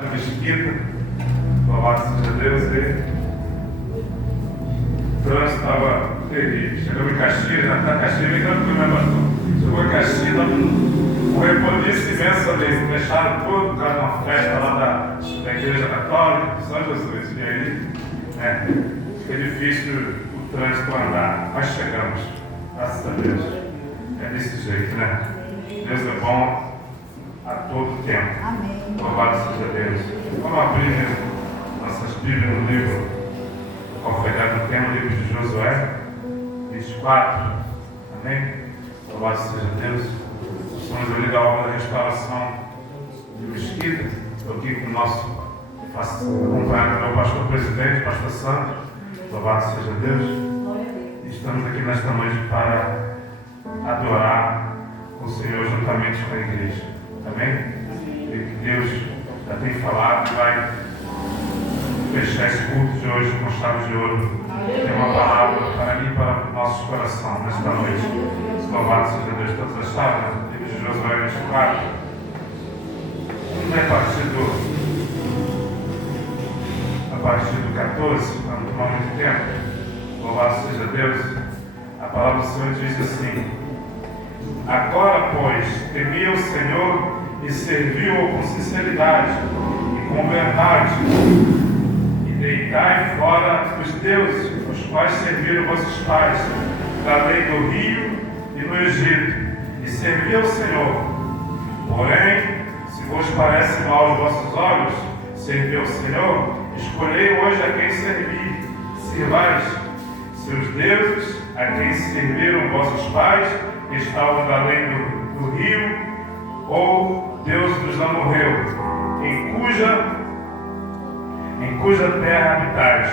Mesquita, louvado seja Deus, e o trânsito estava terrível. Chegamos em Caxias, na Caxias bem tranquilo, né, pastor? Chegou em Caxias, um repoliço imenso ali, deixaram tudo por causa de uma festa lá da Igreja Católica, São Jesus, e aí, fica difícil o trânsito andar, mas chegamos, graças a Deus. É desse jeito, né? Deus é bom a todo tempo. Amém. Louvado seja Deus. Vamos abrir nossas Bíblias no livro, qual foi dado no tema, o livro de Josué 24. Amém? Louvado seja Deus. Estamos ali da obra da restauração de Mesquita. Estou aqui com o nosso acompanhado meu pastor presidente, pastor Sandro. Louvado seja Deus. E estamos aqui nesta noite para adorar o Senhor juntamente com a igreja. Amém? E que Deus já tem falado e vai fechar esse culto de hoje com chave de ouro. Tem uma palavra para mim e para o nosso coração nesta noite. Louvado seja Deus. Todas as chaves, né? Livro de Josué 24. A partir do 14, para não tomar muito tempo. Louvado seja Deus. A palavra do Senhor diz assim: agora, pois, temia o Senhor e serviu-o com sinceridade e com verdade, e deitai fora os deuses, os quais serviram vossos pais, da lei do rio e no Egito, e servi ao Senhor. Porém, se vos parece mal aos vossos olhos servir ao Senhor, escolhei hoje a quem servir. Sirvais seus deuses, a quem serviram vossos pais, que estavam da lei do rio, ou Deus dos amorreus, em cuja terra habitais.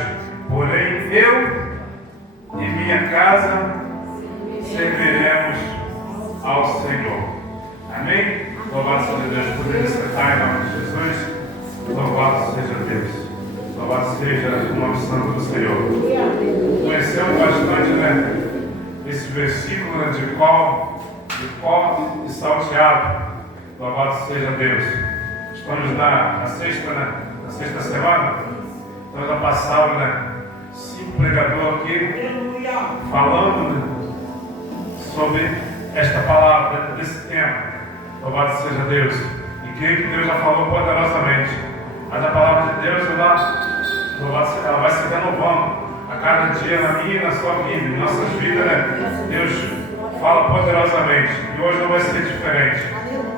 Porém, eu e minha casa serviremos ao Senhor. Amém? Louvado seja Deus por ele sentar em nome de Jesus. Louvado seja Deus. Louvado seja o nome santo do Senhor. Conhecemos bastante, né? Esse versículo, né, de cor e salteado. Louvado seja Deus. Estamos na sexta semana. Então já passaram, né, 5 pregadores aqui falando, né, sobre esta palavra, desse tema. Louvado seja Deus. E creio que Deus já falou poderosamente. Mas a palavra de Deus, ela vai se renovando a cada dia na minha e na sua vida, em nossas vidas, né? Deus fala poderosamente. E hoje não vai ser diferente.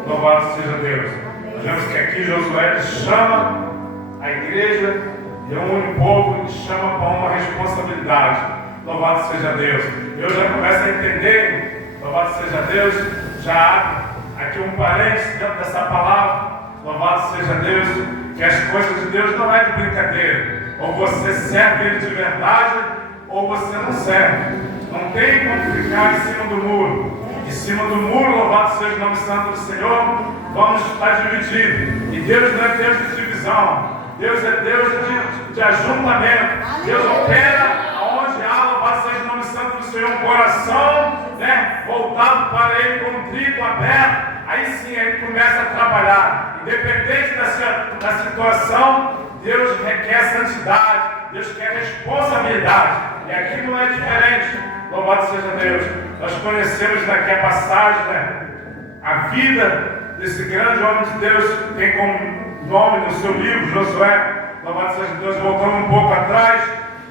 Louvado seja Deus. Nós vemos que aqui Josué chama a igreja, reúne o povo e chama para uma responsabilidade. Louvado seja Deus. Eu já começo a entender, louvado seja Deus, já há aqui um parênteses dentro dessa palavra. Louvado seja Deus, que as coisas de Deus não é de brincadeira. Ou você serve Ele de verdade, ou você não serve. Não tem como ficar em cima do muro. Em cima do muro, louvado seja o nome santo do Senhor, vamos estar divididos. E Deus não é Deus de divisão. Deus é Deus de ajuntamento. Deus opera onde há, louvado seja o nome santo do Senhor, um coração, né, voltado para Ele, contrito, aberto. Aí sim Ele começa a trabalhar. Independente da situação, Deus requer santidade, Deus quer responsabilidade. E aqui não é diferente. Louvado seja Deus. Nós conhecemos daqui a passagem, né, a vida desse grande homem de Deus, que tem como nome no seu livro, Josué. Louvado seja Deus. Voltando um pouco atrás,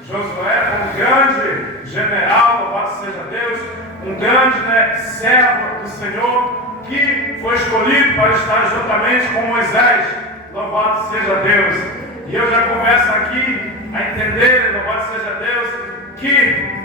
Josué foi um grande general, louvado seja Deus, um grande, né, servo do Senhor, que foi escolhido para estar juntamente com Moisés. Louvado seja Deus. E eu já começo aqui a entender, louvado seja Deus, que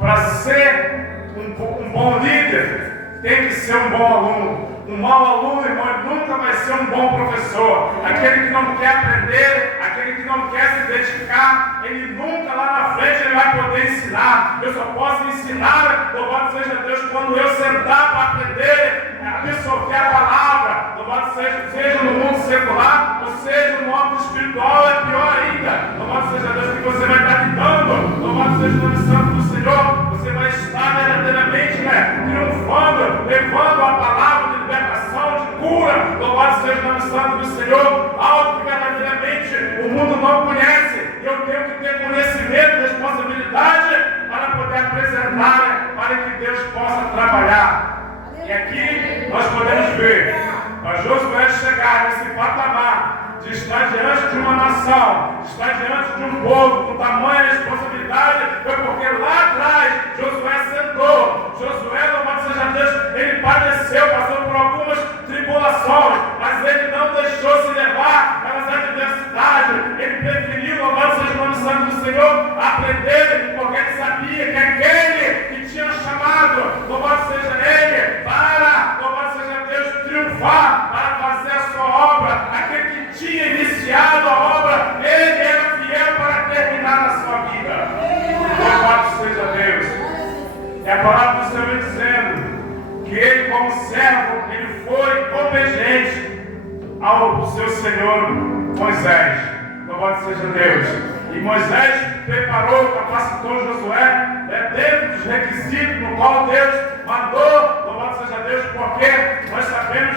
para ser um bom líder, tem que ser um bom aluno. Um mau aluno, irmão, nunca vai ser um bom professor. Aquele que não quer aprender, aquele que não quer se dedicar, ele nunca lá na frente ele vai poder ensinar. Eu só posso ensinar, louvado seja Deus, quando eu sentar para aprender, absorver a palavra. Louvado seja no mundo secular, ou seja no mundo espiritual, é pior ainda. Louvado seja Deus, que você vai estar lidando. Louvado seja o nome santo do Senhor. Você vai estar verdadeiramente, né, triunfando, levando a palavra de libertação, de cura. Louvado seja o nome santo do Senhor. Algo de estar diante de uma nação, de estar diante de um povo com tamanha responsabilidade, foi porque lá atrás Josué sentou. Josué, louvado seja Deus, ele padeceu, passou por algumas tribulações, mas ele não deixou se levar pelas adversidades. Ele preferiu, louvado seja o nome santo do Senhor, aprender, porque ele sabia que aquele que tinha chamado, louvado seja ele, para, louvado seja Deus, triunfar, para fazer a sua obra, aquele que tinha iniciado a obra, ele era fiel para terminar na sua vida. Louvado seja Deus. É a palavra do Senhor dizendo que ele, como servo, ele foi obediente ao seu Senhor Moisés. Louvado seja Deus. E Moisés preparou, capacitou Josué, dentro dos requisitos no qual Deus mandou. Louvado seja Deus, porque nós sabemos,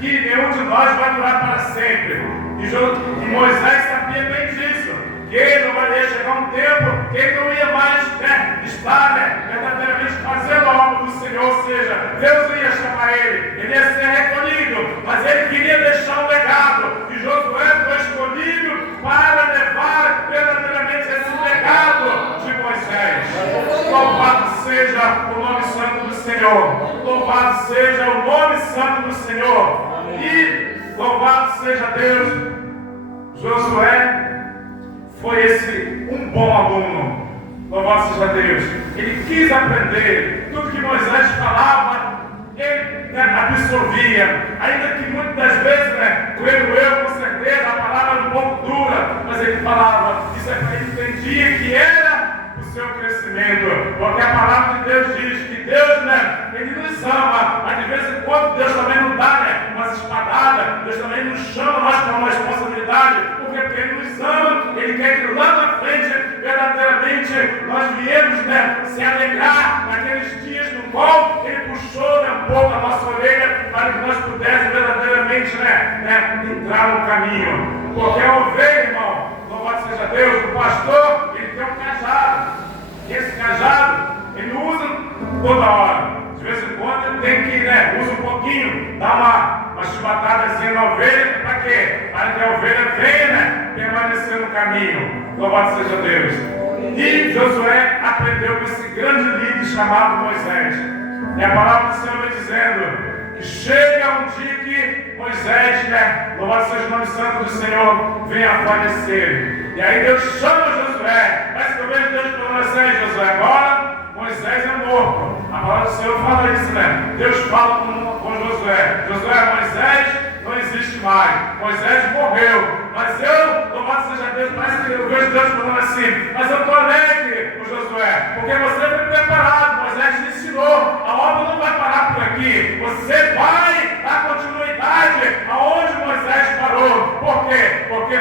que nenhum de nós vai durar para sempre. E Moisés sabia bem disso, que não ia chegar um tempo que ele não ia mais estar verdadeiramente fazendo a obra do Senhor, ou seja, Deus ia chamar ele ia ser recolhido, mas ele queria deixar um legado, e Josué foi escolhido para levar verdadeiramente esse legado de Moisés. Louvado seja o nome santo do Senhor, louvado seja o nome santo do Senhor, e louvado seja Deus. Josué foi um bom aluno, louvado seja Deus. Ele quis aprender, tudo que Moisés falava, ele absorvia, ainda que muitas das vezes, creio eu, com certeza, a palavra era um pouco dura, mas ele falava, isso ele entendia que era o seu crescimento, porque a palavra de Deus diz que Deus, ele nos ama, mas de vez em quando Deus também não dá, umas espadadas, Deus também nos chama nós para uma responsabilidade, porque ele nos ama, ele quer que lá na frente, verdadeiramente, nós viemos, se alegrar naqueles dias no qual ele puxou um pouco a nossa orelha para que nós pudéssemos verdadeiramente entrar no caminho. Porque a ovelha, irmão, louvado seja Deus, o pastor, ele tem um cajado. E esse cajado, ele usa toda hora. De vez em quando ele tem que, usa um pouquinho, dá uma chibatadazinha na ovelha, para quê? Para que a ovelha venha, permanecer no caminho. Louvado seja Deus. E Josué aprendeu com esse grande líder chamado Moisés. E a palavra do Senhor vem dizendo que chega um dia que Moisés, louvado seja o nome santo do Senhor, venha a falecer. E aí Deus chama Josué. Mas que eu vejo Deus falando assim, Josué, agora Moisés é morto. A palavra do Senhor fala isso, Deus fala com Josué. Josué, Moisés não existe mais. Moisés morreu. Mas eu, louvado seja Deus, parece que eu vejo Deus falando assim, mas eu estou alegre com Josué, porque você foi preparado, Moisés te ensinou, a obra não vai parar por aqui, você vai dar continuidade aonde Moisés parou. Por quê? Porque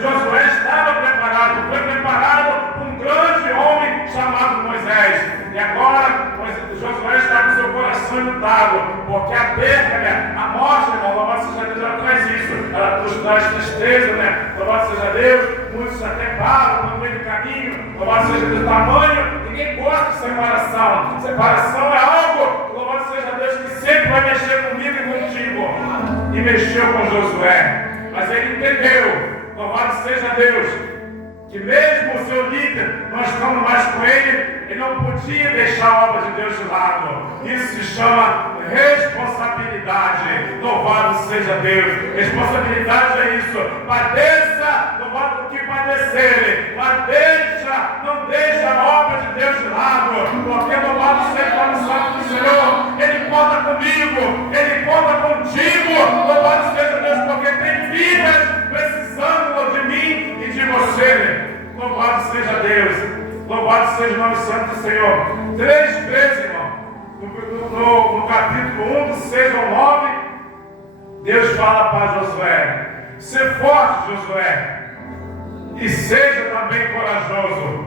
Josué estava preparado, foi preparado por um grande homem chamado Moisés. E agora Josué está com seu coração lutado, porque a perda, a morte, louvado seja Deus, ela traz isso, ela nos traz tristeza, louvado seja Deus, muitos até param no meio do caminho, louvado seja Deus, tamanho, ninguém gosta de separação. Separação é algo, louvado seja Deus, que sempre vai mexer comigo e contigo. E mexeu com Josué, mas ele entendeu, louvado seja Deus, que mesmo o seu líder, nós estamos mais com ele não podia deixar a obra de Deus de lado. Isso se chama responsabilidade. Louvado seja Deus. Responsabilidade é isso. Padeça, louvado o que padecer, mas não deixa a obra de Deus de lado, porque louvado seja o nome do Senhor. Ele conta comigo, ele conta contigo. Louvado seja Deus, porque tem vidas precisando de mim e de você. Louvado seja Deus. Louvado seja o nome santo do Senhor. 3 vezes, irmão, no capítulo 1, do 6 ao 9, Deus fala para Josué: ser forte, Josué, e seja também corajoso.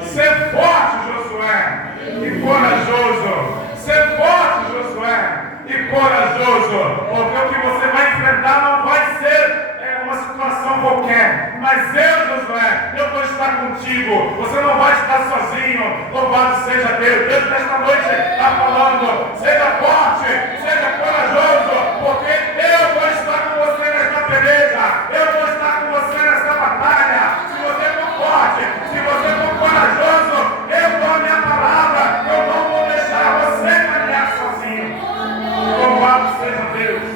Ser forte, Josué, e corajoso. Ser forte, Josué, e corajoso, porque o que você vai enfrentar não vai ser uma situação qualquer, mas eu, Josué, eu vou estar contigo, você não vai estar sozinho. Louvado seja Deus. Deus nesta noite está falando: seja forte, seja corajoso, porque eu vou estar com você nesta peleja. eu vou estar com você nessa batalha. Se você for forte, se você for corajoso, eu dou a minha palavra, eu não vou deixar você caminhar sozinho. Louvado seja Deus,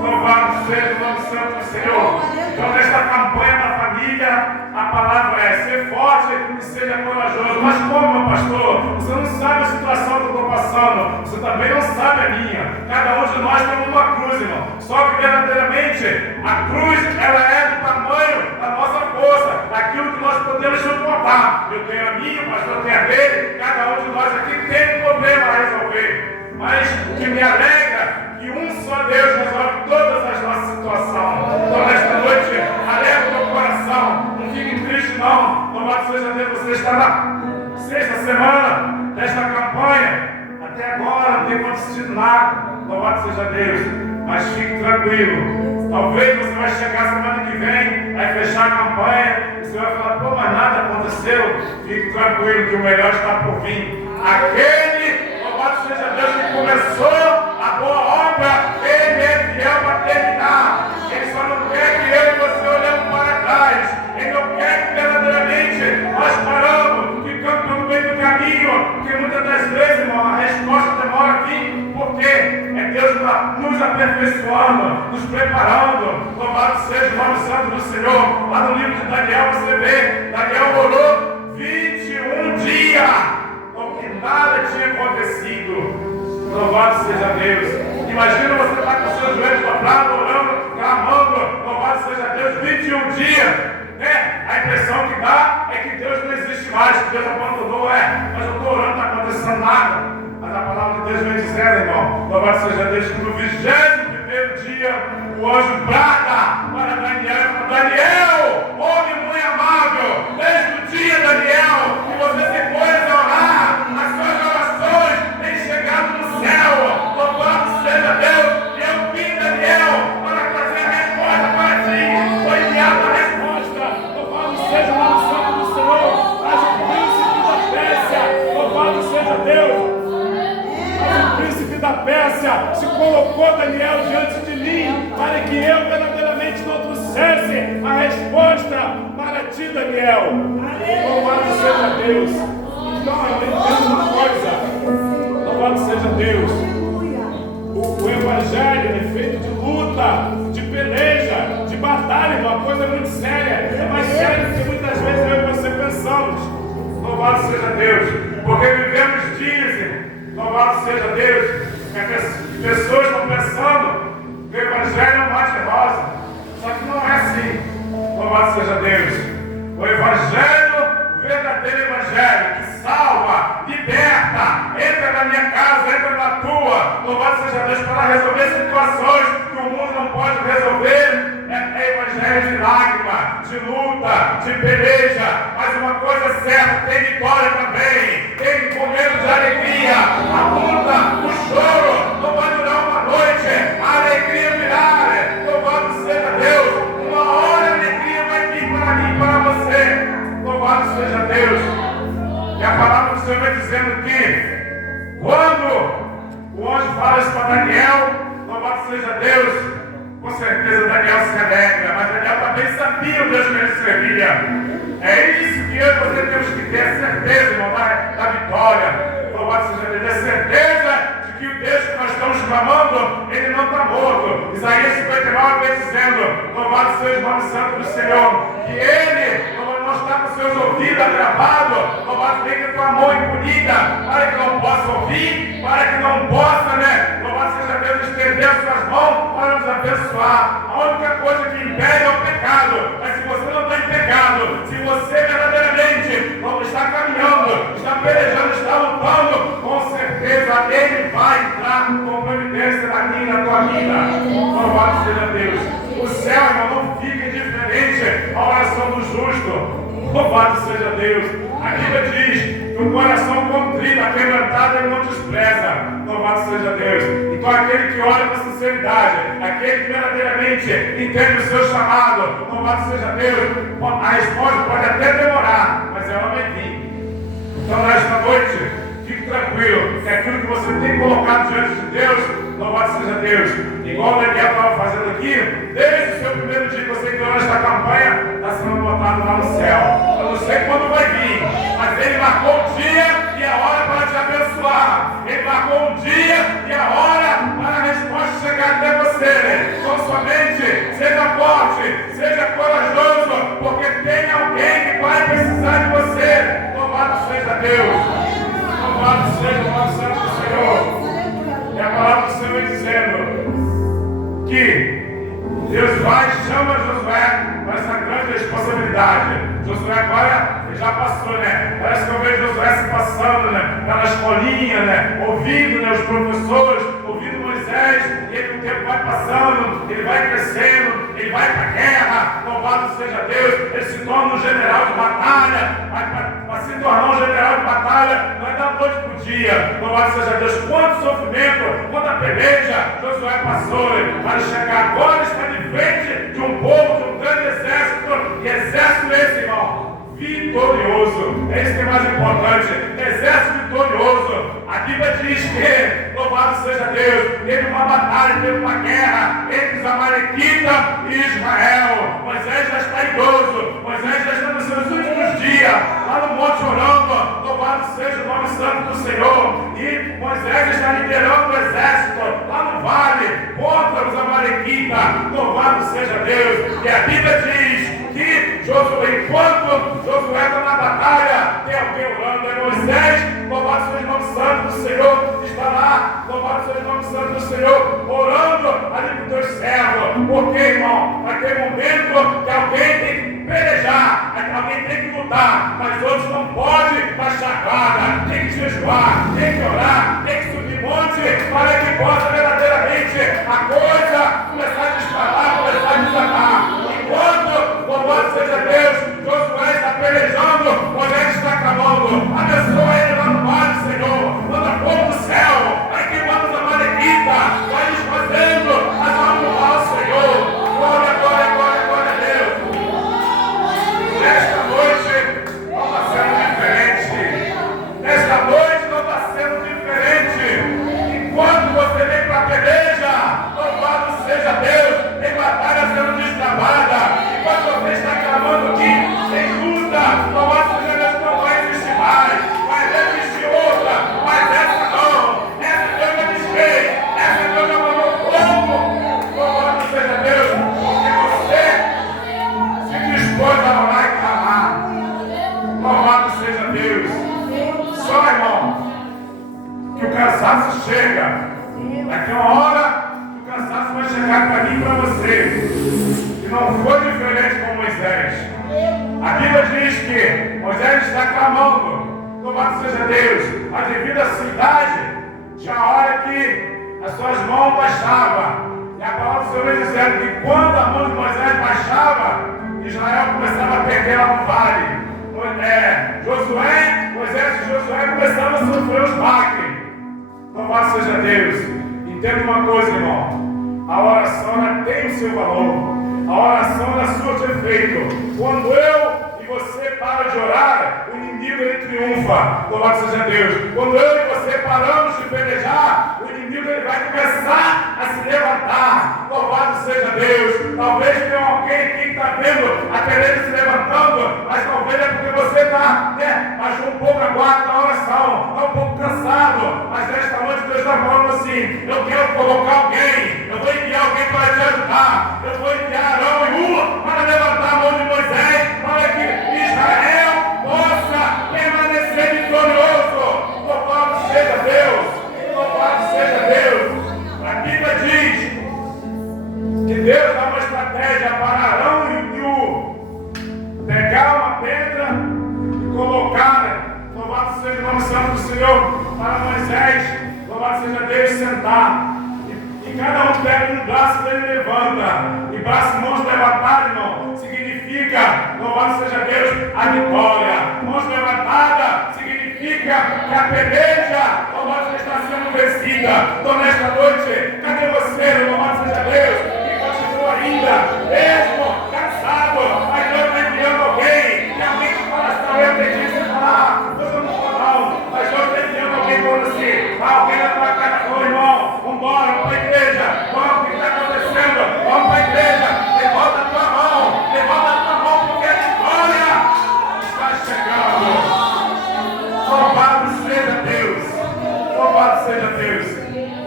louvado seja o nome santo do Senhor. Então, nesta campanha da família, a palavra é ser forte e seja corajoso. Mas como, meu pastor? Você não sabe a situação que eu estou passando. Você também não sabe a minha. Cada um de nós tem uma cruz, irmão. Só que verdadeiramente a cruz, ela é do tamanho da nossa força, daquilo que nós podemos suportar. Eu tenho a minha, o pastor tem a dele. Cada um de nós aqui tem um problema a resolver. Mas o que me alegra que um só Deus resolve todas as nossas situações. Então, nesta noite, alegra o teu coração. Não fique triste, não. Louvado seja Deus, você está na sexta semana desta campanha. Até agora não tem acontecido nada. Louvado seja Deus. Mas fique tranquilo. Talvez você vai chegar semana que vem, vai fechar a campanha, e você vai falar, pô, mas nada aconteceu. Fique tranquilo que o melhor está por vir. Aquele, louvado seja Deus, que começou a boa obra, ele é fiel para terminar. Ele só não quer que eu e você olhemos para trás. Ele não quer que verdadeiramente nós paramos, ficamos no meio do caminho, porque muitas das vezes, irmão, a resposta demora a vir, porque é Deus nos aperfeiçoando, nos preparando. Louvado seja o nome santo do Senhor. Lá no livro de Daniel você vê, Daniel orou 21 dias, porque nada tinha acontecido. Louvado seja Deus. Imagina você estar com seus joelhos dobrados, orando, clamando, louvado seja Deus, 21 dias. A impressão que dá é que Deus não existe mais, que Deus abandonou. Mas eu estou orando, não está acontecendo nada. Mas a palavra de Deus vem dizendo, irmão, louvado seja Deus, que no 21º dia o anjo brada para Daniel, homem muito amável, desde o dia, Daniel, que você se pôs a orar, as suas orações têm chegado no céu. Louvado seja Deus, e eu vim, Daniel, para trazer a resposta para ti. Foi enviada a resposta. Louvado seja o nome santo do Senhor. Mas o príncipe da Pérsia, louvado seja Deus. Mas o príncipe da Pérsia se colocou, Daniel, diante de mim, para que eu verdadeiramente não trouxesse a resposta para ti, Daniel. Louvado seja Deus. Então, eu entendo uma coisa. Louvado seja Deus. O evangelho é feito de luta, de peleja, de batalha, uma coisa muito séria. É mais sério do que muitas vezes eu e você pensamos. Louvado seja Deus. Porque vivemos dias, louvado seja Deus, que as pessoas estão pensando que o evangelho é um mar de rosa. Só que não é assim. Louvado seja Deus. O evangelho, o verdadeiro evangelho, que salva, liberta, entra na minha casa, entra na tua. Louvado seja Deus, para resolver situações que o mundo não pode resolver. É evangelho de lágrima, de luta, de peleja. Mas uma coisa certa, tem vitória também. Tem momento de alegria. A luta, o choro não vai durar uma noite. A alegria virá. Louvado seja Deus. Uma hora a alegria vai vir para mim e para você. Louvado seja Deus. E a palavra do Senhor vai dizendo que quando o anjo fala isso para Daniel, louvado seja Deus, com certeza Daniel se alegra, mas Daniel também sabia o Deus que ele servia. É isso que eu e você temos que ter, certeza, irmão, da vitória. Louvado seja Deus, é certeza de que o Deus que nós estamos clamando, ele não está morto. Isaías 59 vem dizendo, louvado seja o nome santo do Senhor, que ele não está com seus ouvidos agravados, louvado seja com a mão encolhida, para que não possa ouvir, para que não possa, louvado seja Deus, estender as suas mãos para nos abençoar. A única coisa que impede é o pecado. Mas se você não está em pecado, se você verdadeiramente não está caminhando, está pelejando, está lutando, com certeza ele vai entrar com providência na minha e na tua vida. Louvado seja Deus. O céu, irmão, não fica indiferente à oração do justo. Louvado seja Deus. A Bíblia diz que o coração contrito, quebrantado, ele não despreza. Louvado seja Deus. Então aquele que ora com sinceridade, aquele que verdadeiramente entende o seu chamado, louvado seja Deus, a resposta pode até demorar, mas ela vai vir. Então nesta noite, fique tranquilo, que aquilo que você tem colocado diante de Deus, louvado seja Deus. Igual o Daniel estava fazendo aqui, desde o seu primeiro dia que você Deus vai e chama Josué para essa grande responsabilidade. Josué agora já passou, né? Parece que eu vejo Josué se passando, né? Pela escolinha, né? Ouvindo, né? Os professores, ouvindo Moisés, e ele, o tempo vai passando, ele vai crescendo, ele vai para a guerra, louvado seja Deus, ele se torna um general de batalha, para se tornar um general de batalha, não é da noite para o dia, louvado seja Deus, quanto sofrimento, quanta peleja Josué passou, para chegar agora, está de frente de um povo, de um grande exército, e exército esse, irmão, vitorioso, é isso que é mais importante, exército vitorioso. A Bíblia diz que, louvado seja Deus, teve uma batalha, teve uma guerra entre os amalequitas e Israel. Moisés já está idoso, Moisés já está nos seus últimos dias, lá no Monte orando, louvado seja o nome santo do Senhor, e Moisés está liderando o exército lá no vale contra os amalequitas, louvado seja Deus. E a Bíblia diz que Josué, enquanto Josué está na batalha, tem alguém orando, é Moisés, louvado seja o nome santo do Senhor, está lá, louvado seja o nome santo do Senhor, orando ali para os teus servos, porque, irmão, vai ter momento que alguém tem que pelejar, alguém tem que lutar, mas outros não podem baixar guarda, tem que jejuar, tem que orar, tem que subir monte, para que possa verdadeiramente a coisa começar a disparar, começar a desatar. Enquanto, louvado seja Deus, Josué está pelejando, Moisés está acabando. Abençoa ele lá no vale, Senhor. Manda fogo do céu, vai queimando os amalequitas, vai desfazendo as almas ao Senhor. Glória, glória, glória, glória a Deus. Nesta noite não está sendo diferente. Nesta noite não está sendo diferente. Enquanto você vem para a peleja, louvado seja Deus, tem batalha sendo destravada. Enquanto você está clamando aqui, tem luta, louvado seja Deus, não vai existir mais. Mas existe outra, mas essa não. Essa Deus já desfez, essa Deus já mandou fogo. Louvado seja Deus, porque você se dispôs a orar e clamar. Louvado seja Deus. Só, irmão, que o cansaço chega. Daqui a uma hora, o cansaço vai chegar para mim e para você. E não foi diferente com Moisés. A Bíblia diz que Moisés está clamando, louvado seja Deus, mas devido à sua idade, tinha hora que as suas mãos baixavam. E a palavra do Senhor vai dizendo que quando a mão de Moisés baixava, Israel começava a perder lá no vale. Josué, Moisés e Josué começaram a sofrer os baques. Louvado seja Deus. Entenda uma coisa, irmão. A oração ela tem o seu valor. A oração ela surte efeito. Quando eu e você param de orar, o inimigo ele triunfa. Louvado seja Deus. Quando eu e você paramos de pelejar, o inimigo ele vai começar a se levantar. Louvado seja Deus. Talvez tenha alguém aqui que está vendo a peleja se levantando, mas talvez é porque você está, baixou um pouco a guarda na oração, está um pouco cansado. Mas nesta noite Deus está falando assim: eu quero colocar alguém, eu vou enviar alguém para te ajudar, eu vou enviar Arão e Hur para levantar a mão de Moisés, para que Israel possa permanecer vitorioso. Louvado seja Deus, louvado seja Deus. A Bíblia diz que Deus dá uma estratégia para Arão e Hur pegar uma pedra e colocar, louvado seja o nome santo do Senhor, para Moisés, louvado seja Deus, sentar. E cada um pega um braço dele e levanta. E braço, mãos levantadas, irmão, significa, louvado seja Deus, a vitória. Mãos levantadas significa que a peleja, louvado seja, está sendo vencida. Então nesta noite, cadê você, louvado seja Deus, que continua ainda, mesmo cansado, mas Deus está enviando alguém, que alguém que fala assim: eu acredito em falar, eu não vou não, mas Deus está enviando alguém falando assim: alguém na tua casa, ô irmão, vambora, vamos para a igreja, vamos, o que está acontecendo? Vamos para a igreja, levanta a tua mão, porque a vitória está chegando. Louvado seja Deus, louvado seja Deus.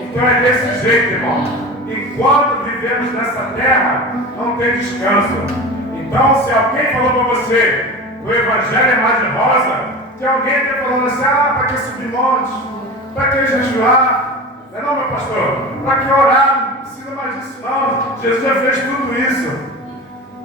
Então é desse jeito, irmão. Enquanto vivemos nessa terra, não tem descanso. Então, se alguém falou para você que o evangelho é mais de rosa, que alguém está falando assim: para que subir monte, para que jejuar, não é não, meu pastor? Para que orar precisa mais disso não. Jesus já fez tudo isso.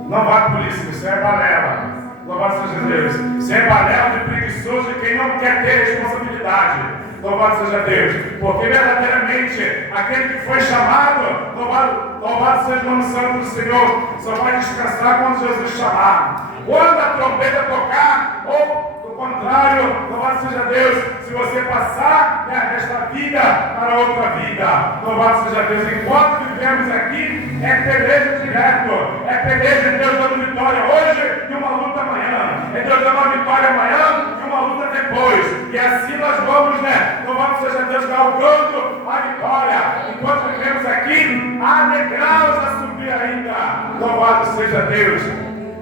Não vai por isso, isso é balela. Louvado seja Deus. Isso é balela de preguiçoso de quem não quer ter responsabilidade. Louvado seja Deus. Porque verdadeiramente aquele que foi chamado, louvado seja o nome santo do Senhor, só vai descansar quando Jesus chamar. Quando a trombeta tocar, ou do contrário, louvado seja Deus, se você passar desta vida para outra vida. Louvado seja Deus. Enquanto vivemos aqui, é peleja direto. É peleja de Deus dando vitória hoje e uma luta amanhã. É Deus dando uma vitória amanhã e uma luta depois. E assim nós vamos, louvado seja Deus, galgando a vitória. Enquanto vivemos aqui, há degraus a subir ainda. Louvado seja Deus.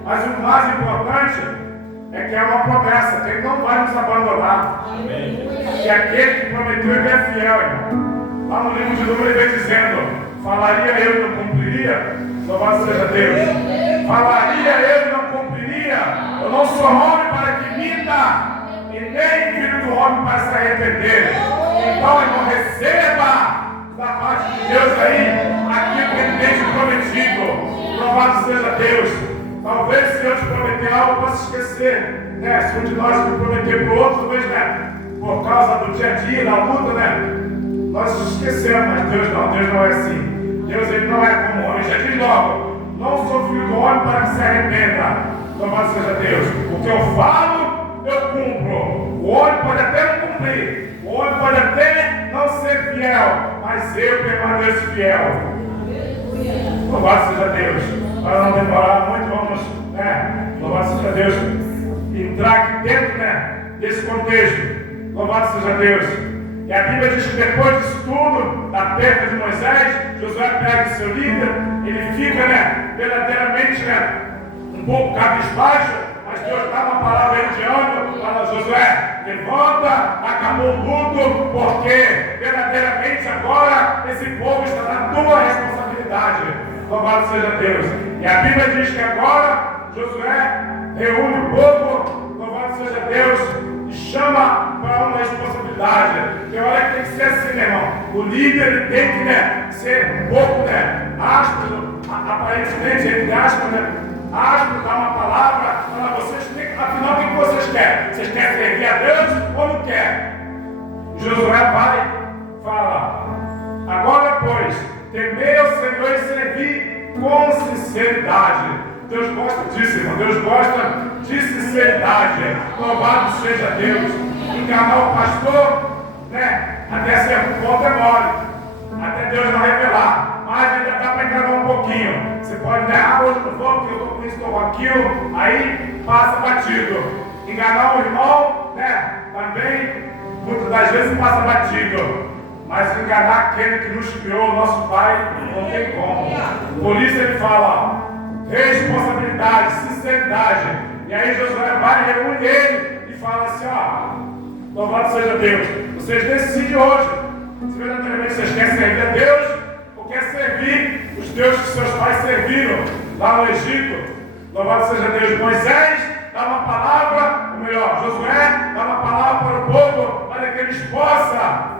Mas o mais importante é que é uma promessa, que Ele não vai nos abandonar. Amém. E aquele que prometeu, Ele é fiel, irmão. Lá no livro de Números, ele vem dizendo: falaria eu e não cumpriria? Louvado seja Deus. Falaria eu e não cumpriria? Eu não sou homem para que minta, e nem filho do homem para se arrepender. Então, irmão, receba da parte de Deus aí aquilo que Ele tem te prometido. Louvado seja Deus. Talvez se Deus te prometer algo, possa esquecer. Se um de nós prometer para o outro, talvez, por causa do dia a dia, da luta, nós esquecemos, mas Deus não é assim. Deus, Ele não é como homem. Já diz logo: não sou filho do homem para que se arrependa. Louvado seja Deus. O que eu falo, eu cumpro. O homem pode até não cumprir, o homem pode até não ser fiel, mas eu permaneço fiel. Louvado seja Deus. Para não demorar muito, vamos, louvado seja Deus, entrar aqui dentro, desse contexto. Louvado seja Deus. E a Bíblia diz que depois disso tudo, da perda de Moisés, Josué pega o seu líder, ele fica, verdadeiramente, um pouco cabisbaixo, mas Deus dá uma palavra a ele de ânimo, fala: Josué, levanta, acabou o luto, porque verdadeiramente agora esse povo está na tua responsabilidade. Louvado seja Deus. E a Bíblia diz que agora Josué reúne o povo, louvado seja Deus, e chama para uma responsabilidade. Tem hora que tem que ser assim, meu irmão. O líder ele tem que ser um pouco áspero, aparentemente, entre aspas, áspero, dar uma palavra, falar: vocês têm que, afinal, o que vocês querem? Vocês querem servir a Deus ou não querem? Josué vai fala: agora, pois, temer ao Senhor e servir com sinceridade. Deus gosta disso, irmão. Deus gosta de sinceridade. Louvado seja Deus. Enganar o pastor, até certo ponto é mole. Até Deus não revelar. Mas ainda dá para enganar um pouquinho. Você pode, hoje não vou, porque eu estou com isso, estou com aquilo. Aí passa batido. Enganar o irmão, também, muitas das vezes passa batido. Mas enganar aquele que nos criou, o nosso Pai, não tem como. Por isso ele fala: responsabilidade, sinceridade. E aí Josué vai, reúne ele e fala assim: louvado seja Deus, vocês decidem hoje se verdadeiramente vocês querem servir a Deus ou querem servir os deuses que seus pais serviram lá no Egito. Louvado seja Deus. Moisés dá uma palavra, ou melhor, Josué dá uma palavra para o povo, para que eles possam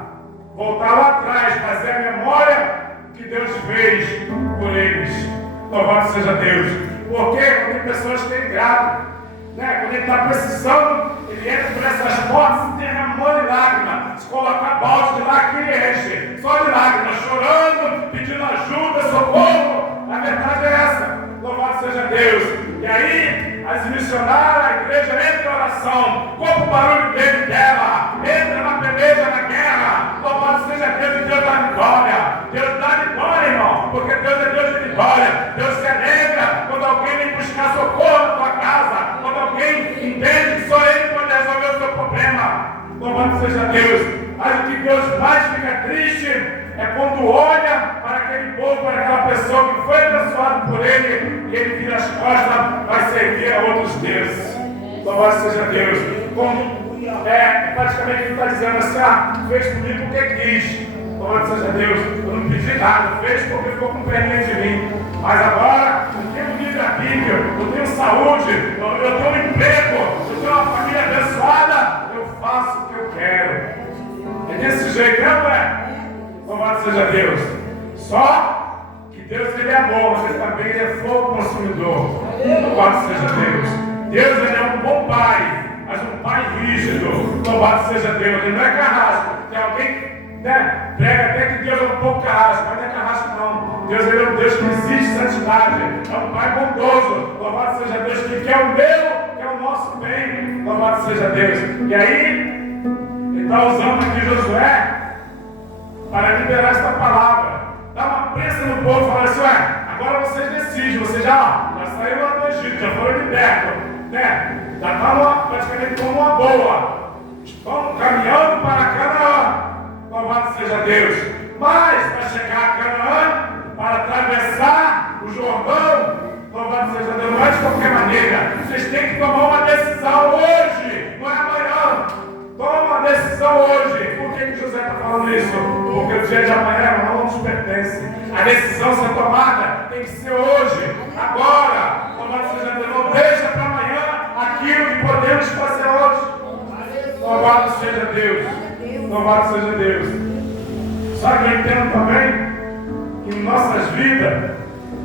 voltar lá atrás, fazer a memória que Deus fez por eles. Louvado seja Deus. Porque quando tem pessoas que têm grado, quando ele está precisando, ele entra por essas portas derramando lágrimas. Se colocar balde de lágrimas, ele enche. Só de lágrimas, chorando, pedindo ajuda, socorro. A verdade é essa. Louvado seja Deus. E aí, as missionárias, a igreja entra em oração, compra o barulho dele dela, entra na peleja, na guerra. Louvado seja Deus, e Deus dá vitória. Deus dá vitória, irmão, porque Deus é Deus de vitória. Deus se alegra quando alguém vem buscar socorro na tua casa, quando alguém entende que só Ele pode resolver o seu problema. Louvado seja Deus. Mas o que Deus mais fica triste é quando olha para aquele povo, para aquela pessoa que foi abençoada por Ele, e ele vira as costas, vai servir a outros deuses. Louvado seja Deus. Como praticamente ele está dizendo assim: fez comigo o que quis. Louvado seja Deus. Eu não pedi nada, fez porque ficou com pena de mim. Mas agora, eu tenho livre-arbítrio, eu tenho saúde, eu tenho um emprego, eu tenho uma família abençoada, eu faço o que eu quero. É desse jeito, não é? Louvado seja Deus. Só amor, mas Ele também é fogo consumidor. Louvado seja Deus. Deus ele é um bom pai, mas um pai rígido. Louvado seja Deus. Ele não é carrasco. Tem alguém, né, prega até que Deus é um pouco carrasco, mas não é carrasco não. Deus ele é um Deus que exige santidade. É um pai bondoso. Louvado seja Deus, que quer o meu, que é o nosso bem. Louvado seja Deus. E aí, ele está usando aqui Josué para liberar esta palavra. Dá uma prensa no povo e fala assim: agora vocês decidem, vocês já saíram lá do Egito, já foram libertos, né? Já estão praticamente como uma boa. Estão caminhando para Canaã. Louvado seja Deus. Mas para chegar a Canaã, para atravessar o Jordão, louvado seja Deus, não é de qualquer maneira. Vocês têm que tomar uma decisão hoje, não é amanhã. Toma uma decisão hoje. Por que José está falando isso? Porque o dia de amanhã não nos pertence. A decisão ser tomada tem que ser hoje, agora. Louvado seja Deus. Não deixa para amanhã aquilo que podemos fazer hoje. Louvado seja Deus. Louvado seja Deus. Só que eu entendo também que em nossas vidas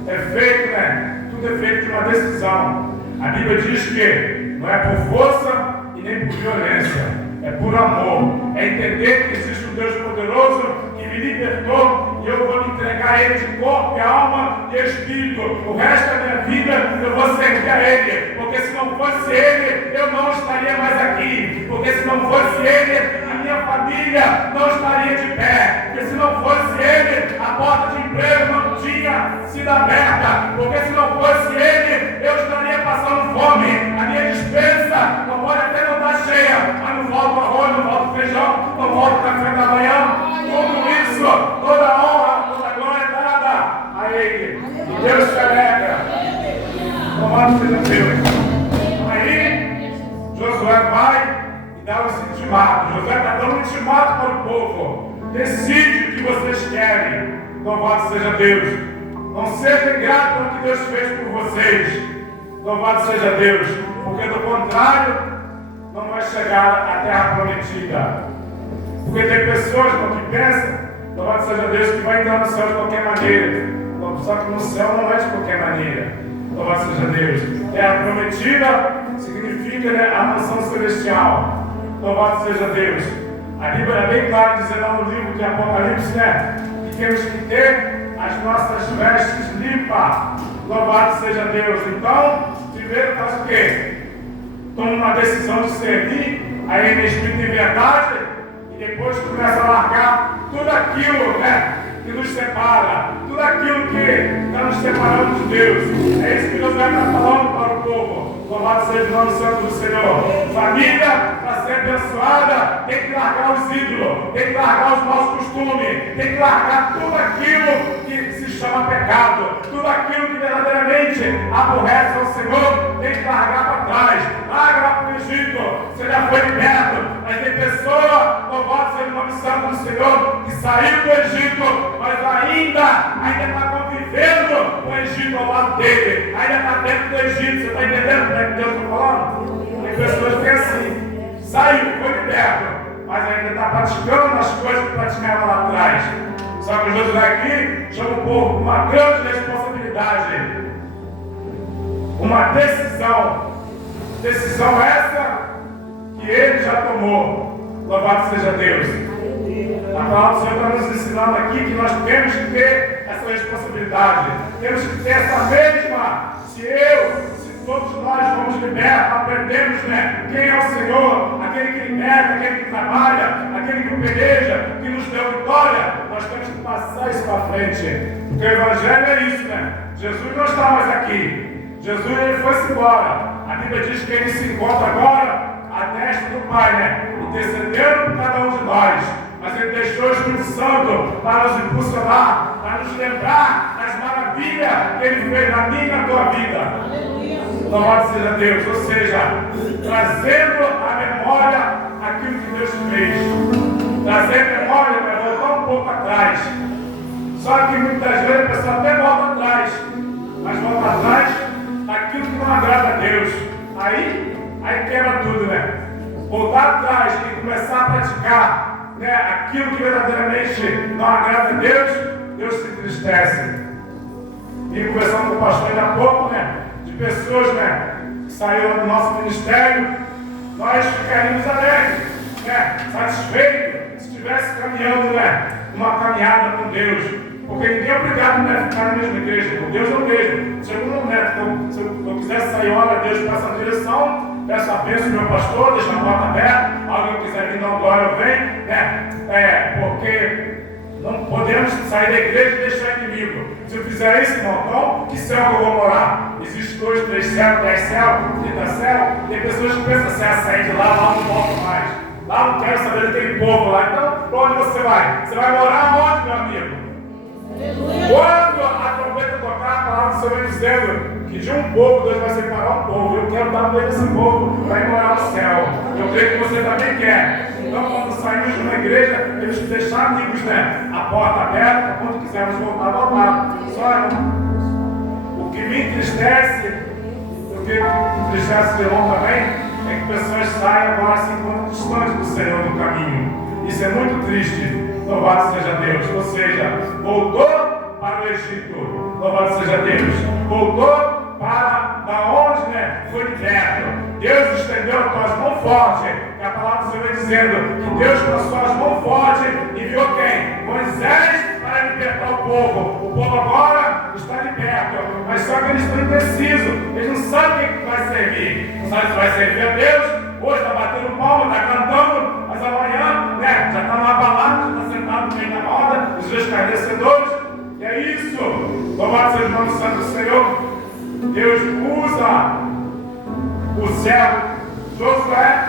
é feito, né? Tudo é feito de uma decisão. A Bíblia diz que não é por força e nem por violência. É por amor, é entender que existe um Deus poderoso que me libertou e eu vou me entregar a Ele de corpo, alma e espírito. O resto da minha vida eu vou servir a Ele, porque se não fosse Ele, eu não estaria mais aqui. Porque se não fosse Ele, a minha família não estaria de pé. Porque se não fosse Ele, a porta de emprego não tinha sido aberta. Porque se não fosse Ele, eu estaria passando fome. A minha despensa não pode até não estar cheia, mas não falta arroz, não falta feijão, não falta café da manhã. Tudo isso, toda a honra, toda a glória é dada a Ele. E Deus se alegra. Louvado seja Deus. Aí, Josué vai e dá os ultimatos. Josué está dando um ultimato para o povo. Decide o que vocês querem. Louvado seja Deus. Não seja ingrato pelo que Deus fez por vocês. Louvado seja Deus. Porque do contrário, não vai chegar à terra prometida. Porque tem pessoas que pensam, louvado seja Deus, que vai entrar no céu de qualquer maneira. Só que no céu não é de qualquer maneira. Louvado seja Deus. Terra prometida significa, né, a mansão celestial. Louvado seja Deus. A Bíblia é bem clara dizendo lá no livro de Apocalipse, né, que temos que ter as nossas vestes limpas. Louvado seja Deus. Então, primeiro faz o quê? Toma uma decisão de servir a Ele em espírito e verdade, e depois começa a largar tudo aquilo, né, que nos separa, tudo aquilo que está nos separando de Deus. É isso que Josué está falando para o povo. Louvado seja o nome santo do Senhor. Família, para ser abençoada, tem que largar os ídolos, tem que largar os maus costumes, tem que largar tudo aquilo que se chama pecado, tudo aquilo que verdadeiramente aborrece ao Senhor, tem que largar para trás. Larga lá para o Egito, você já foi liberto, mas tem pessoa, louvado seja o nome santo do Senhor, que saiu do Egito, mas ainda está convivendo com o Egito ao lado dele, ainda está dentro do Egito. Você está entendendo o que Deus está falando? Tem pessoas que é assim, saiu, foi liberto, mas ainda está praticando as coisas que praticava lá atrás. Só que Josué aqui chama o povo com uma grande responsabilidade, uma decisão. Decisão essa que ele já tomou. Louvado seja Deus. A palavra do Senhor está nos ensinando aqui que nós temos que ter essa responsabilidade. Temos que ter essa mesma. Se todos nós fomos libertos, aprendemos, né, quem é o Senhor, aquele que liberta, aquele que trabalha, aquele que peleja, que nos deu vitória, nós temos que passar isso para frente. Porque o Evangelho é isso, né? Jesus não está mais aqui. Jesus ele foi-se embora. A Bíblia diz que ele se encontra agora à destra do Pai, né? Intercedendo por cada um de nós. Mas ele deixou o Espírito Santo para nos impulsionar, para nos lembrar das maravilhas que ele fez na minha e na tua vida. Louvado seja Deus. Ou seja, trazendo à memória aquilo que Deus fez. Trazer à memória, vai voltar um pouco atrás. Só que muitas vezes a pessoa até volta atrás, mas volta atrás aquilo que não agrada a Deus. Aí quebra tudo, né? Voltar atrás e começar a praticar, né, aquilo que verdadeiramente não agrada a Deus, Deus se entristece. Vim conversando com o pastor ainda há pouco, né? De pessoas, né? Que saíram do nosso ministério. Nós ficaríamos alegres, né? Satisfeitos se estivesse caminhando, né? Uma caminhada com Deus. Porque ninguém é obrigado, né, a ficar na mesma igreja. Com Deus eu mesmo. Segundo o neto, então, se eu quisesse sair, olha a Deus para essa direção, peço a bênção do meu pastor, deixa a porta aberta. Alguém quiser vir dar um glória, eu venho, né? Porque não podemos sair da igreja e deixar inimigo. Se eu fizer isso, irmão, então, que céu que eu vou morar? Existe 2, 3 céus, 10 céus, 30 céus. Tem pessoas que pensam assim, sair de lá não volto mais. Lá não quero saber daquele povo lá. Então, para onde você vai? Você vai morar onde, meu amigo? Quando a trombeta tocar, a palavra do Senhor vai dizendo que de um povo Deus vai separar um povo. Eu quero estar no meio desse povo para ir morar no céu. Eu creio que você também quer. Então, quando saímos de uma igreja, temos que deixar amigos, né? A porta aberta, quando quisermos voltar, voltar. Só o que me entristece, o que entristece de longe também, é que pessoas saem agora se encontram distantes do Senhor no caminho. Isso é muito triste. Louvado seja Deus. Ou seja, voltou para o Egito. Louvado seja Deus. Voltou para da onde, né? Foi liberto. Deus estendeu as tuas mãos fortes. A palavra do Senhor vai dizendo que Deus com as suas mãos fortes enviou quem? Moisés para libertar o povo. O povo agora está liberto. Mas só que eles estão indecisos. Eles não sabem o que vai servir. Não sabem se vai servir a Deus. Hoje está batendo palma, está cantando, mas amanhã, né, já está numa balada, já está sentado no meio da roda, os escarnecedores. E é isso. Louvado seja o nome santo do Senhor. Deus usa o servo Josué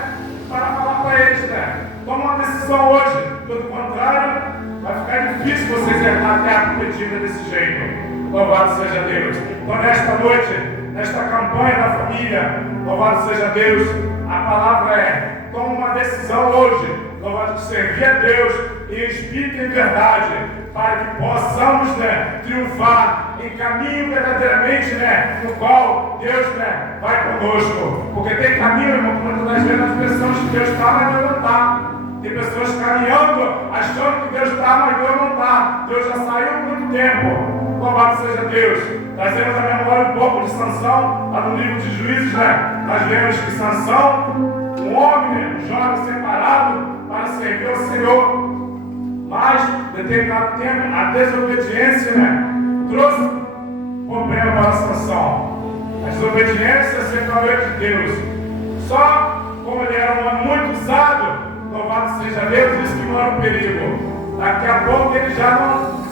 para falar para eles, né? Toma uma decisão hoje. Pelo contrário, vai ficar difícil vocês errar a terra prometida desse jeito. Louvado seja Deus. Então, nesta noite, nesta campanha da família, louvado seja Deus, a palavra é: toma uma decisão hoje, louvado, servir a Deus em espírito e em verdade, para que possamos, né, triunfar em caminho verdadeiramente, né, no qual Deus, né, vai conosco. Porque tem caminho, irmão, que muitas das vezes nós pensamos que Deus está, mas Deus não está. Tem pessoas caminhando, achando que Deus está, mas Deus não está. Deus já saiu há muito tempo. Louvado seja Deus. Trazemos a memória um pouco de Sansão, lá no livro de Juízes, né? Nós vemos que Sansão, um homem, né, um jovem separado para servir ao Senhor. Mas, em determinado tempo, a desobediência, né, trouxe problema para Sansão. A desobediência separou ele de Deus. Só como ele era um homem muito usado, louvado seja Deus, isso que não era um perigo. Daqui a pouco ele já não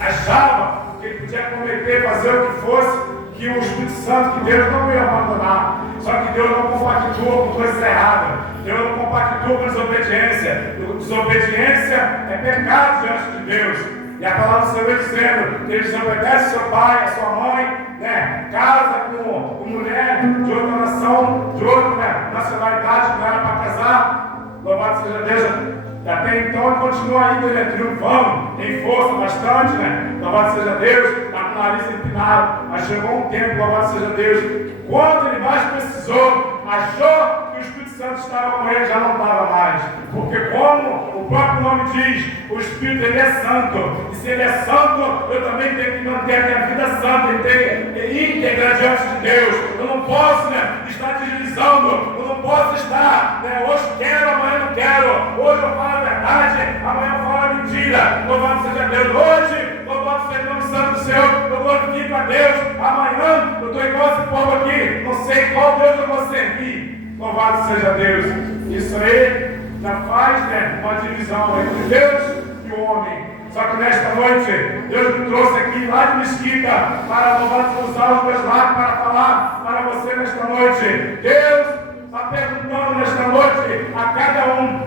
achava que ele podia cometer, fazer o que fosse, que o Espírito Santo, que Deus não ia abandonar. Só que Deus não compactua com coisas erradas. Deus não compactua com desobediência. Desobediência é pecado diante de Deus. E a palavra do Senhor vai dizendo que ele desobedece seu pai, a sua mãe, né? Casa com mulher de outra nação, de outra, né, nacionalidade, que não era para casar. Louvado seja Deus. Até então ele continua ainda, né, triunfando em força bastante, né? Louvado seja Deus, está com o nariz empinado. Mas chegou um tempo, louvado seja Deus, quando ele mais precisou, achou que o Espírito Santo estava com ele, já não estava mais. Porque como o próprio nome diz, o Espírito ele é santo. E se ele é santo, eu também tenho que manter a minha vida santa e ter íntegra diante de Deus. Eu não posso, né, estar deslizando, eu não posso estar, né, hoje quero, amanhã não quero. Hoje eu falo a verdade, amanhã eu falo a mentira. Louvado seja Deus. Hoje, louvado seja o nome santo do Senhor, eu glorifico a Deus. Amanhã eu estou igual esse povo aqui, não sei qual Deus eu vou servir. Louvado seja Deus. Isso aí já faz, né, uma divisão entre Deus e o homem. Só que nesta noite, Deus me trouxe aqui lá de Mesquita para usar os meus lábios para falar para você nesta noite. Deus está perguntando nesta noite a cada um: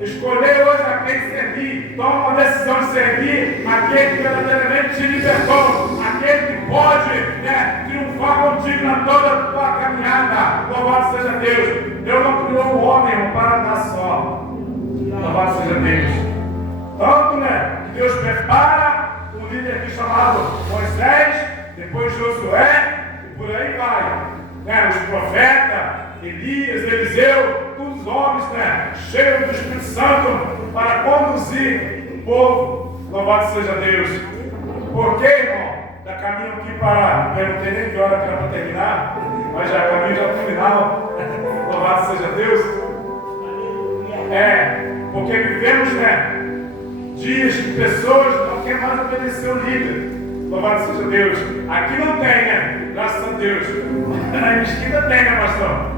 escolher hoje a quem servir. Toma uma decisão de servir aquele que verdadeiramente te libertou, aquele que pode, né, triunfar contigo na toda a tua caminhada. Louvado seja Deus. Deus não criou o homem para andar só. Louvado seja Deus. Tanto, né, que Deus prepara um líder aqui chamado Moisés, depois Josué, e por aí vai. Né, os profetas, Elias, Eliseu, todos os homens, né, cheios do Espírito Santo para conduzir o povo. Louvado seja Deus. Por quê, irmão? Da caminhada caminho aqui para, não perguntei nem que hora que era para terminar, mas já caminho já para o final. Louvado seja Deus. Porque vivemos, dias que pessoas não querem mais obedecer o líder. Louvado seja Deus. Aqui não tem, graças a Deus. Na mesquita tem, pastor?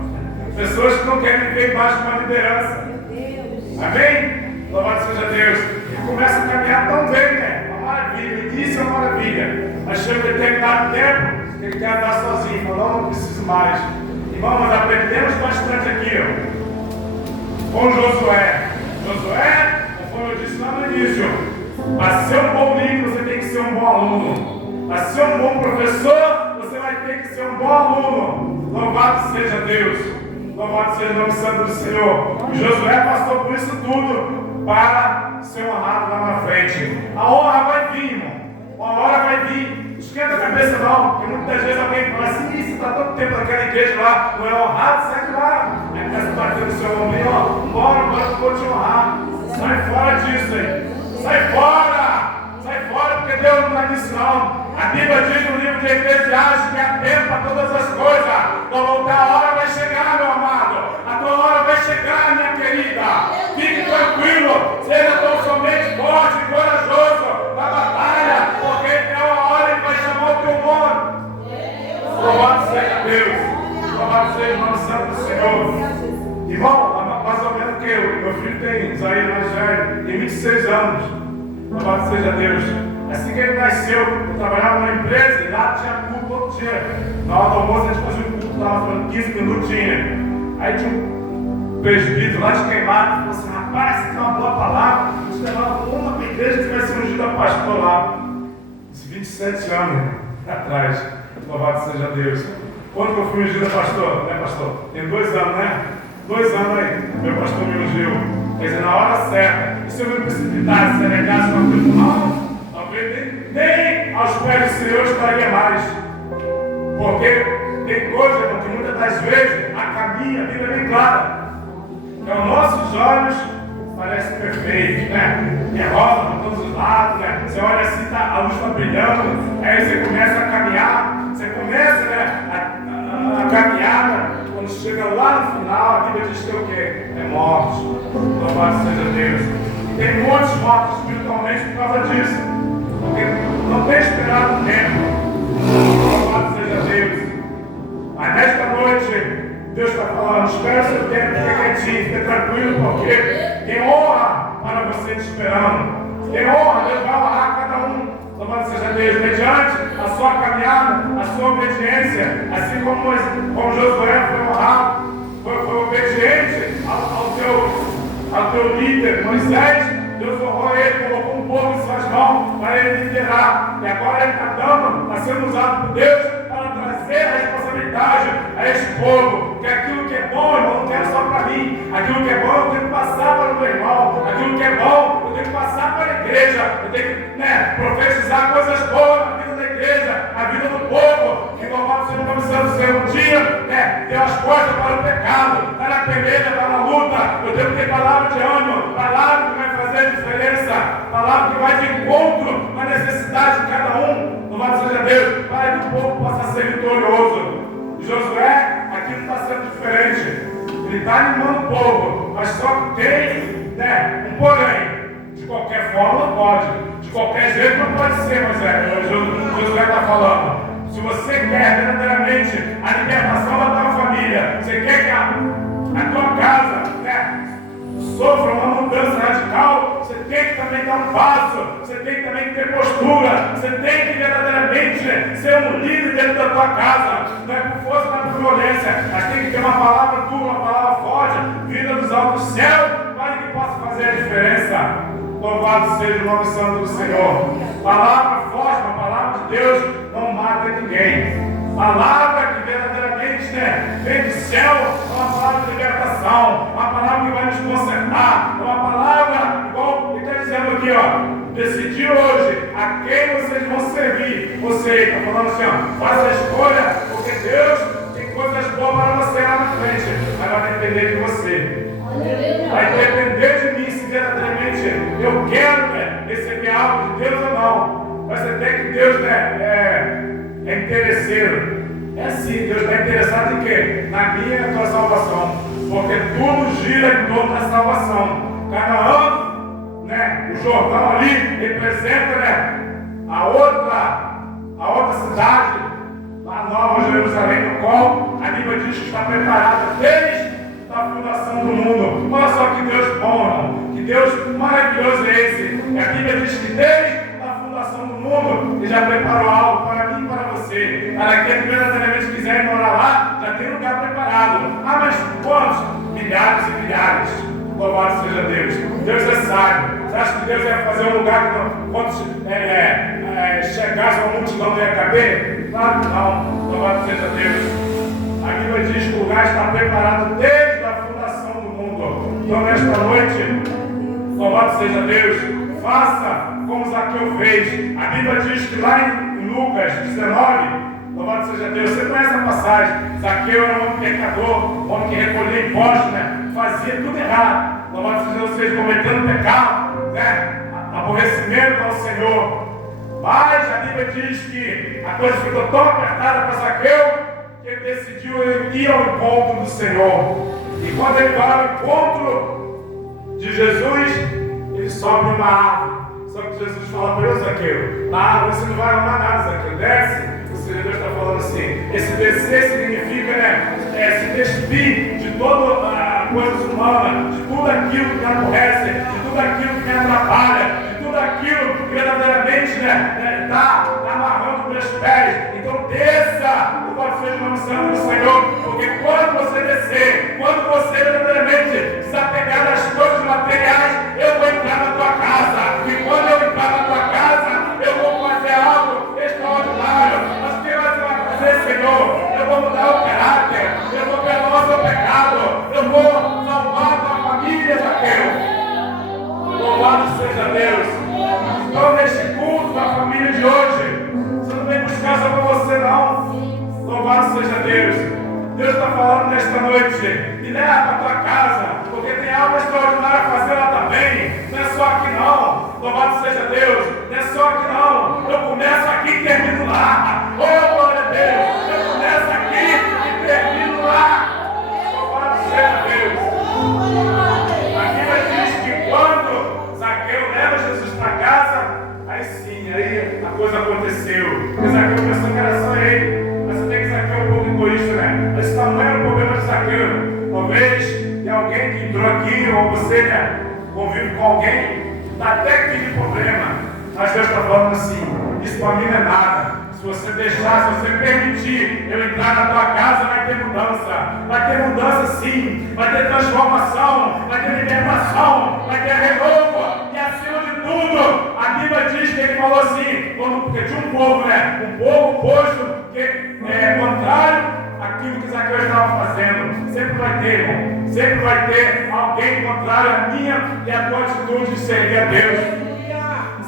Pessoas que não querem viver embaixo de uma liderança. Amém? Louvado seja Deus. E começa a caminhar tão bem, uma maravilha. Isso é uma maravilha. Mas chega um determinado tempo, ele quer andar sozinho. Fala, não preciso mais. Irmão, nós aprendemos bastante aqui, com Josué. Josué, como eu disse lá no início, para ser um bom líder, você tem que ser um bom aluno. Para ser um bom professor, você vai ter que ser um bom aluno. Louvado seja Deus. Louvado seja o nome santo do Senhor. Josué passou por isso tudo para ser honrado lá na frente. A honra vai vir, irmão. Uma hora vai vir. Não esquenta a cabeça não, porque muitas vezes alguém fala assim, você está todo tempo naquela igreja lá, não é honrado, sai de lá. Aí começa a bater no seu ombro, bora, agora eu vou te honrar. Sai fora disso aí. Sai fora! Sai fora, porque Deus não vai nisso não. A Bíblia diz no livro de Eclesiastes que há tempo para todas as coisas. Então a hora vai chegar, meu amado. A tua hora vai chegar, minha querida. Fique tranquilo. Seja tão somente forte e corajoso na batalha, porque é uma hora que vai chamar o teu nome. Louvado seja Deus. Louvado seja o nome santo do Senhor. Irmão, mais ou menos que eu. Meu filho tem, Isaías mais velho, tem 26 anos. Louvado seja Deus. Assim que ele nasceu, eu trabalhava numa empresa e lá tinha culto todo dia. Na hora do almoço a gente fazia um culto lá, falando 15 minutinhos. Aí tinha um presbítero lá de Queimado, falou assim, rapaz, você tem uma boa palavra, a gente levava uma igreja que tivesse ungido a pastor lá. Uns 27 anos atrás. Louvado seja Deus. Quando que eu fui ungido a pastor? Né, pastor? Tem 2 anos, né? 2 anos aí, meu pastor me ungiu. Quer dizer, na hora certa. E se eu me precipitasse, se arregasse uma coisa mal, talvez nem aos pés do Senhor estaria mais. Porque tem coisa, irmão, que muitas das vezes a caminha, a Bíblia é bem clara. Então, nossos olhos parecem perfeitos, né? É rosa para todos os lados, né? Você olha assim, a luz está brilhando, aí você começa a caminhar, você começa, a caminhada. Quando chega lá no final, a Bíblia diz que é o quê? É morte. Louvado seja Deus. E tem muitos mortos espiritualmente por causa disso. Porque não tem esperado o tempo. Louvado seja Deus. Mas nesta noite, Deus está falando, espera o seu tempo, fica quietinho, fica tranquilo, porque tem honra para você te esperando. Tem honra, Deus vai honrar cada um. Louvado seja Deus, mediante a sua caminhada, a sua obediência, assim como Josué foi honrado, foi obediente ao teu líder Moisés. Deus honrou ele, colocou um povo em suas mãos para ele liderar. E agora ele está sendo usado por Deus para trazer a responsabilidade a este povo. Que aquilo que é bom, irmão, não quero só para mim. Aquilo que é bom, eu tenho que passar para o meu irmão. Aquilo que é bom, eu tenho que passar para a igreja. Eu tenho que profetizar coisas boas na vida da igreja, na vida do povo. Que louvado seja o nome santo do Senhor. Um dia, deu as costas para o pecado. Está na peleja, está na luta. Eu tenho que ter palavra de ânimo, palavra que vai fazer a diferença, palavra que vai de encontro à necessidade de cada um. Louvado seja Deus, para que o povo possa ser vitorioso. Josué, aqui não está sendo diferente. Ele está animando o povo, mas só que tem um porém. De qualquer forma não pode. De qualquer jeito não pode ser, Josué está falando. Se você quer verdadeiramente a libertação da tua família, você quer que a tua casa sofra uma mudança radical, você tem que também dar um passo, você tem que também ter postura, você tem que verdadeiramente ser um líder dentro da tua casa. Não é por força, não é por violência, mas tem que ter uma palavra tua, uma palavra forte, vinda dos altos céus, para que possa fazer a diferença. Louvado seja o nome santo do Senhor. Palavra forte, uma palavra de Deus não mata ninguém. Palavra que verdadeiramente vem do céu, é uma palavra de libertação, uma palavra que vai nos consertar, uma palavra, igual ele está dizendo aqui, decidir hoje a quem vocês vão servir. Você está falando assim, faz a escolha, porque Deus tem coisas boas para você lá na frente, mas vai depender de você. Vai depender de mim se verdadeiramente eu quero receber algo de Deus ou não. Vai ser até que Deus é interesseiro. É assim, Deus está interessado em quê? Na minha e na tua salvação. Porque tudo gira em torno da salvação. Canaã, né, o Jordão ali, representa, né, a outra cidade, a Nova Jerusalém, no qual a Bíblia diz que está preparada desde a fundação do mundo. Olha só que Deus bom, irmão. Que Deus maravilhoso é esse. E a Bíblia diz que desde a fundação do mundo Ele já preparou algo para mim e para você. Para que verdadeiramente quiserem morar lá, já tem lugar preparado. Ah, mas quantos? Milhares e milhares. Louvado seja Deus. Deus é sábio. Você acha que Deus ia fazer um lugar que quando chegasse uma multidão não ia caber? Claro que não. Louvado seja Deus. A Bíblia diz que o lugar está preparado desde a fundação do mundo. Então, nesta noite, louvado seja Deus, faça como Zaqueu fez. A Bíblia diz que lá em Lucas 19, louvado seja Deus, você conhece a passagem. Zaqueu era um homem pecador, um homem que recolhia impostos, né? Fazia tudo errado. Louvado seja Deus, seja cometendo pecado, né? Aborrecimento ao Senhor. Mas a Bíblia diz que a coisa ficou tão apertada para Zaqueu, ele decidiu ir ao encontro do Senhor. E quando ele vai ao encontro de Jesus, ele sobe uma árvore. Só que Jesus fala para ele: Zaqueu, na árvore você não vai arrumar nada, Zaqueu, desce. O Senhor Deus está falando assim. Esse descer significa, né, se despir de toda a coisa humana, de tudo aquilo que me aborrece, de tudo aquilo que me atrapalha, de tudo aquilo que verdadeiramente está amarrando meus pés. Então desça. Seja o nome santo do Senhor, porque quando você descer, quando você verdadeiramente desapegar das coisas materiais, eu vou entrar na tua casa, e quando eu entrar na tua casa, eu vou fazer algo extraordinário. Mas o que você vai fazer, Senhor? Eu vou mudar o caráter, eu vou perdoar o seu pecado, eu vou salvar a tua família, Zaqueu. Louvado seja Deus. Então, neste culto da família de hoje, você não vem buscar só para você, não. Louvado seja Deus. Deus está falando nesta noite. Me leva para a tua casa, porque tem algo extraordinário a fazer lá também. Não é só aqui não. Louvado seja Deus. Não é só aqui não. Eu começo aqui e termino lá. Oh, glória a Deus. Eu começo aqui e termino lá. Louvado seja Deus. A Bíblia diz que quando Zaqueu leva Jesus para casa, aí sim, aí a coisa aconteceu. Porque Zaqueu pensou que era só ele. Egoísta, né? Esse tamanho era o problema de Zaqueu. Talvez tenha alguém que entrou aqui, ou você, né, convive com alguém, até que tive problema. Mas Deus está falando assim: isso para mim não é nada. Se você deixar, se você permitir eu entrar na tua casa, vai ter mudança. Vai ter mudança sim. Vai ter transformação. Vai ter libertação. Vai ter renovo. E acima de tudo, a Bíblia diz que ele falou assim: porque tinha um povo, né? Um povo posto que é contrário àquilo que Zaqueu estava fazendo. Sempre vai ter, irmão. Sempre vai ter alguém contrário à minha e à tua atitude de servir a Deus.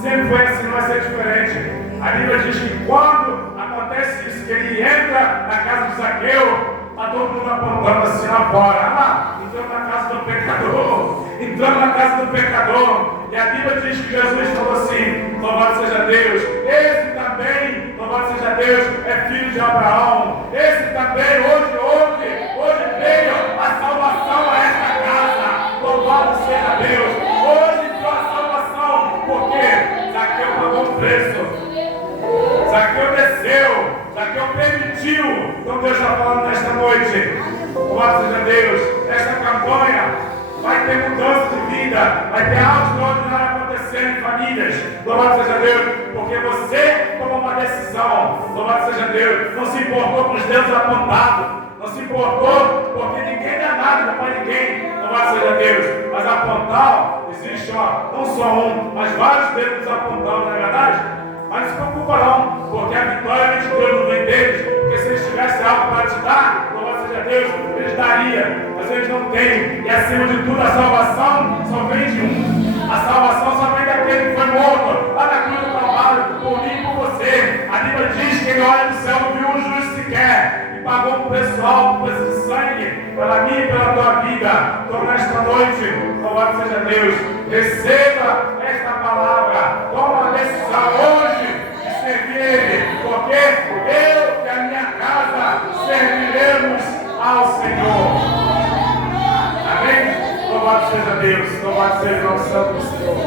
Sempre foi assim, não vai ser diferente. A Bíblia diz que quando acontece isso, que ele entra na casa de Zaqueu, está todo mundo apontando assim lá fora. Ah, entrando na casa do pecador. Entrando na casa do pecador. E a Bíblia diz que Jesus falou assim: louvado seja Deus. Esse também, louvado seja Deus, é filho de Abraão. Esse também, hoje veio a salvação a esta casa. Louvado seja Deus. Hoje veio a salvação. Por quê? Zaqueu pagou um preço. Zaqueu desceu. Zaqueu permitiu. Então Deus está falando nesta noite. Louvado seja Deus. Esta campanha vai ter mudança de vida, vai ter algo extraordinário acontecendo em famílias. Louvado seja Deus, porque você tomou uma decisão. Louvado seja Deus, não se importou com os dedos apontados, não se importou porque ninguém dá nada para ninguém. Louvado seja Deus, mas apontar, existe não só um, mas vários dedos apontando, não é verdade? Mas não se preocupa não, porque a vitória de Deus não vem deles, porque se eles tivessem algo para te dar, louvado seja Deus, eles dariam. Mas eles não têm, e acima de tudo a salvação só vem de um. A salvação só vem daquele que foi morto lá na cruz do Calvário, por mim e por você. A Bíblia diz que ele olha do céu, não viu um justo sequer, e pagou um preço alto, um preço de sangue, pela minha e pela tua vida. Então nesta noite, louvado seja Deus, receba esta palavra, toma a decisão hoje de servir Ele, porque serviremos ao Senhor. Amém? Louvado seja Deus, louvado seja o nosso Santo Senhor.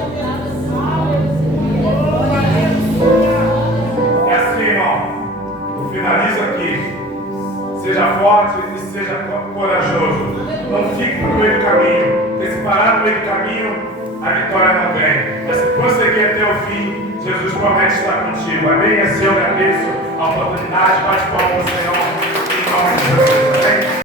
E assim, irmão, finalizo aqui. Seja forte e seja corajoso. Não fique no meio do caminho. Porque se parar no meio do caminho, a vitória não vem. Mas se prosseguir até o fim, Jesus promete estar contigo. Amém? Assim eu agradeço a oportunidade. Bate palmas ao Senhor. Em nome de Jesus.